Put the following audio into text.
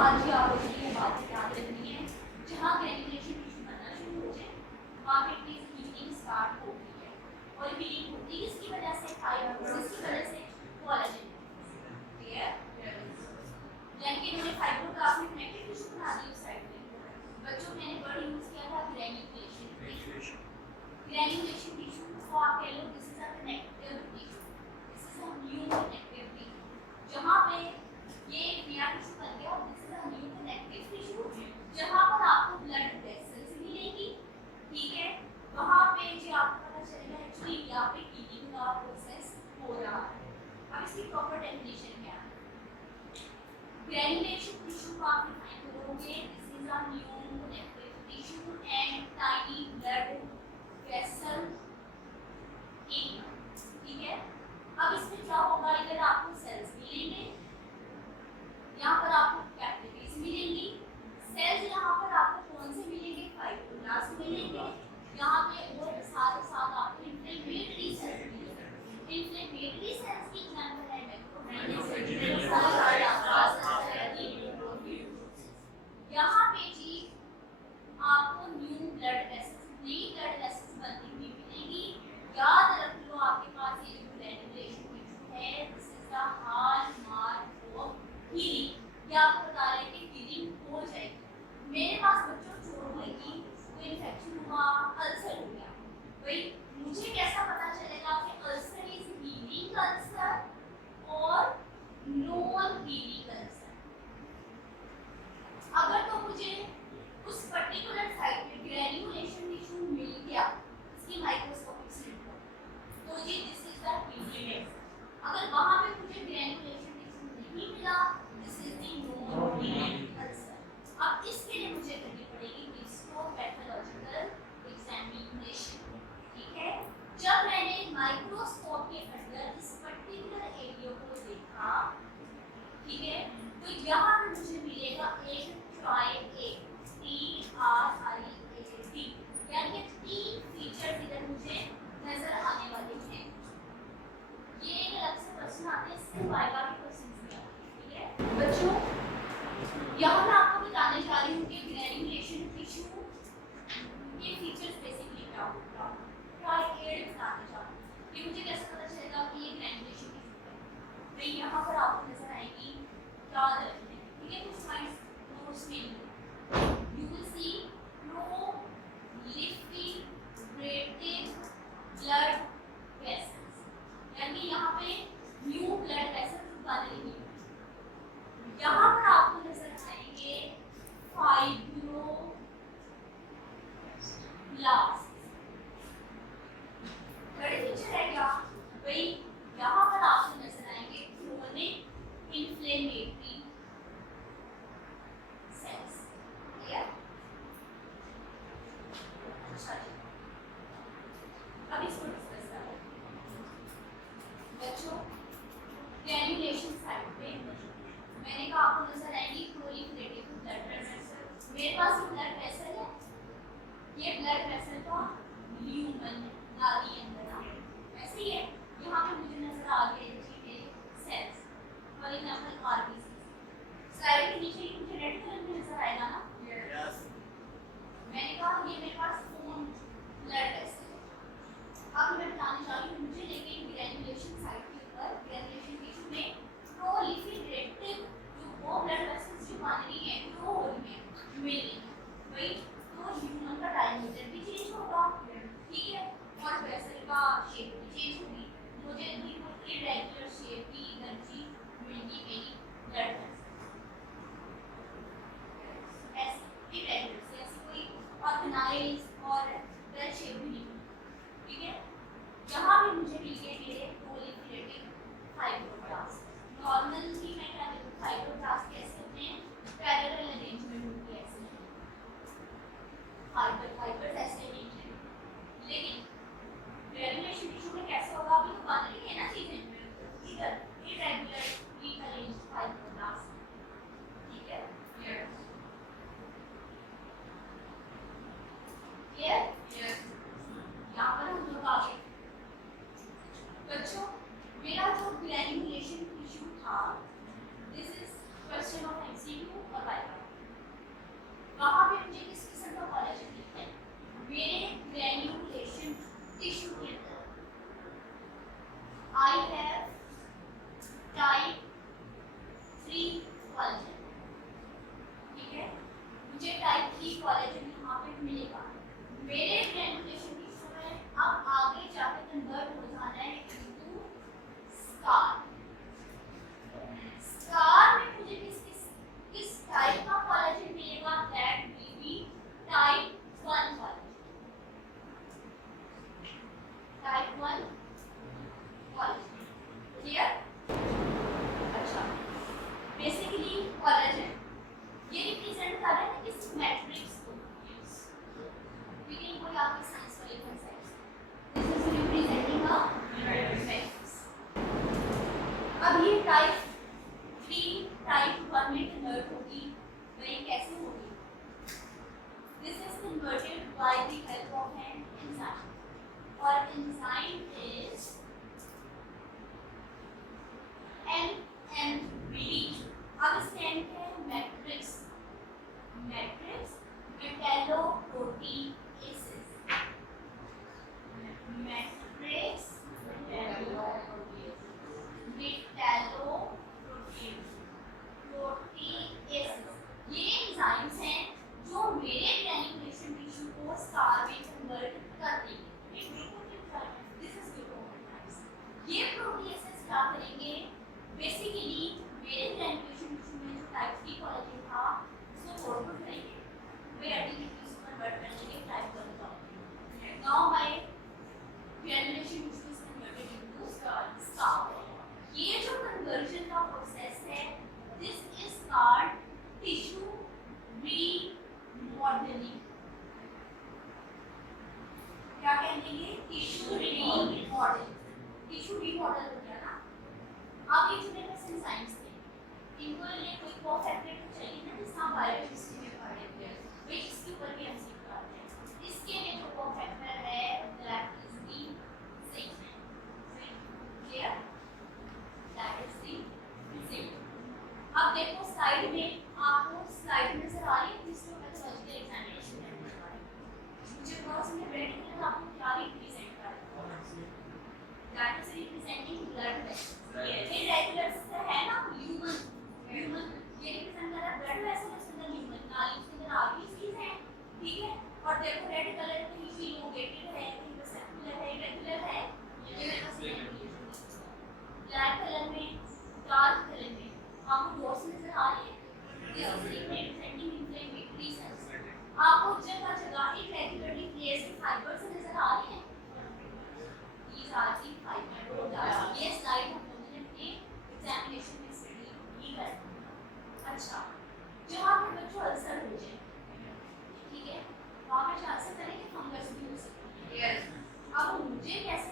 आज ही आपको ये बात याद रखनी है, जहाँ ग्रेजुलेशन टिश्यू बनना शुरू हो जाए वहाँ पे एटलीस्ट हीलिंग स्टार्ट होती है। और हीलिंग होती है किसकी वजह से? फाइब्रोसिस की वजह से, कोलेजन। क्लियर? यानी कि इन्होंने फाइब्रोब्लास्ट में कनेक्टिव टिश्यू बना दी उस साइड में। बच्चों मैंने वर्ड यूज किया था ग्रेन्युलेशन। ग्रेन्युलेशन टिश्यू को आप कह लो this is a connective tissue, this is a new connective tissue. जहाँ पे ये नया टिश्यू बन गया, this is a new connective tissue, जहाँ पर आपको ब्लड वेसल्स मिलेगी। ठीक है, वहाँ पे जो आपको पता चलेगा एक्चुअली यहाँ पे हीलिंग का प्रोसेस हो रहा है। अब इसकी प्रॉपर डेफिनेशन क्या है? ग्रेन्युलेशन टिश्यू को आप डिफाइन करोगे, this is a new connective tissue and tiny blood vessel इन। ठीक है, अब इसमें क्या होगा? इधर आपको सेल्स मिलेंगे, यहाँ पर आपको कैपिलरीज मिलेंगी। सेल्स यहाँ पर आपको कौन से मिलेंगे? फाइब्रोब्लास्ट मिलेंगे। यहाँ पे और साथ साथ आपको इन्फ्लेमेटरी सेल्स मिलेंगे। इन्फ्लेमेटरी सेल्स की एग्जांपल है यहाँ पे जी आपको न्यू ब्लड वेसल्स, नई ब्लड वेसल्स बनती हुई मिलेंगी। याद रख लो आपके पास ये जो ग्रेन्युलेशन टिश्यू है, this is the hallmark of healing. ये आपको बता रहे हैं कि हीलिंग हो जाएगी। मेरे पास बच्चों चोट लगी, कोई इन्फेक्शन हुआ, अल्सर हो गया, भाई मुझे कैसा पता चलेगा कि अल्सर इज हीलिंग अल्सर और नॉन हीलिंग अल्सर? अगर तो मुझे उस पर्टिकुलर साइट पे ग्रेन्युलेशन टिश्यू मिल गया इसकी माइक्रोस्कोपिक स्लिप पर, तो जी this is the healing ulcer. अगर वहां पे मुझे ग्रेन्युलेशन टिश्यू नहीं मिला, this is the non healing ulcer. अब इसके लिए मुझे करनी पड़ेगी हिस्टोपैथोलॉजिकल एग्जामिनेशन। ठीक है, जब मैंने माइक्रोस्कोप के अंदर इस पर्टिकुलर एरिया को देखा, ठीक है, तो यहाँ पे मुझे मिलेगा एक ट्राइएड, TRIAD, यानी कि तीन फीचर्स इधर मुझे नजर आने वाले हैं। ये एक अलग से क्वेश्चन आते हैं, इससे वाइवा के क्वेश्चंस भी आते हैं। ठीक है बच्चों, यहाँ मैं आपको बताने जा रही हूँ कि ग्रेन्युलेशन टिश्यू के फीचर्स बेसिकली क्या होगा। ट्राइएड बताने जा रही हूँ। ये मुझे कैसे पता चलेगा कि ये ग्रेन्युलेशन टिश्यू है? तो यहाँ पर आपको नजर आएगी, याद रखना है। ठीक है, कुछ पॉइंट्स नोट्स में you will see proliferative blood vessels, यानी यहाँ पे न्यू ब्लड वेसल्स बन रही है। यहाँ पर आपको नजर आएंगे फाइब्रोब्लास्ट। बड़े फीचर है क्या भाई? यहाँ पर आपको नजर आएंगे क्रोनिक इन्फ्लेमेटरी सेल्स। क्लियर? अच्छा जी, अब इसको डिस्कस करें बच्चों। ग्रेन्युलेशन साइट पे मैंने कहा आपको नजर आएगी प्रोलिफरेटिव ब्लड वेसल। मेरे पास ये ब्लड वेसल है, ये ब्लड वेसल का ल्यूमन नाली अंदर ऐसे ही है। यहाँ पे मुझे नजर आ गए जी cells, for example RBC. Slide के नीचे मुझे रेड कलर में नजर आएगा ना? यस। मैंने कहा ये मेरे पास फोन ब्लड वेसल है। अब मैं बताने जा रही हूँ, मुझे लेकिन ग्रेन्युलेशन साइट के ऊपर ग्रेन्युलेशन टिश्यू में प्रोलिफरेटिव जो वो ब्लड वेसल्स जो बन रही है, ग्रो हो रही है, मिल रही है, भाई तो ह्यूमन का डायमीटर भी चेंज होगा। ठीक है, और वेसल का शेप भी चेंज होगी। मुझे बिल्कुल इरेगुलर शेप की एनर्जी मिलेगी मेरी ब्लड वेसल। आपको स्लाइड नजर आ रही है जिसको पैथोलॉजिकल एग्जामिनेशन करने वाले मुझे बॉक्स में रेड कलर आपको क्या रिप्रेजेंट कर रहा है that is representing blood vessel irregular से है ना ह्यूमन ह्यूमन ये रिप्रेजेंट कर रहा है ब्लड वेसल इसके अंदर ह्यूमन नाली उसके अंदर आगे चीज है ठीक है और देखो रेड कलर कहीं भी लोकेटेड है कहीं पे सर्कुलर है इरेगुलर है ये मेरे पास ब्लैक कलर में डार्क कलर में आपको डॉट्स नजर आ रही है this is representing inflammatory cells आपको जगह जगह इरेगुलरली प्लेस्ड फाइबर्स नजर आ रही है these are the fiber ये स्लाइड हम लोगों ने अपने एग्जामिनेशन में स्टडी की कर अच्छा जहाँ पे बच्चों अल्सर हो जाए ठीक है वहाँ पे चांसेस है कि फंगस भी हो सकती है अब मुझे कैसे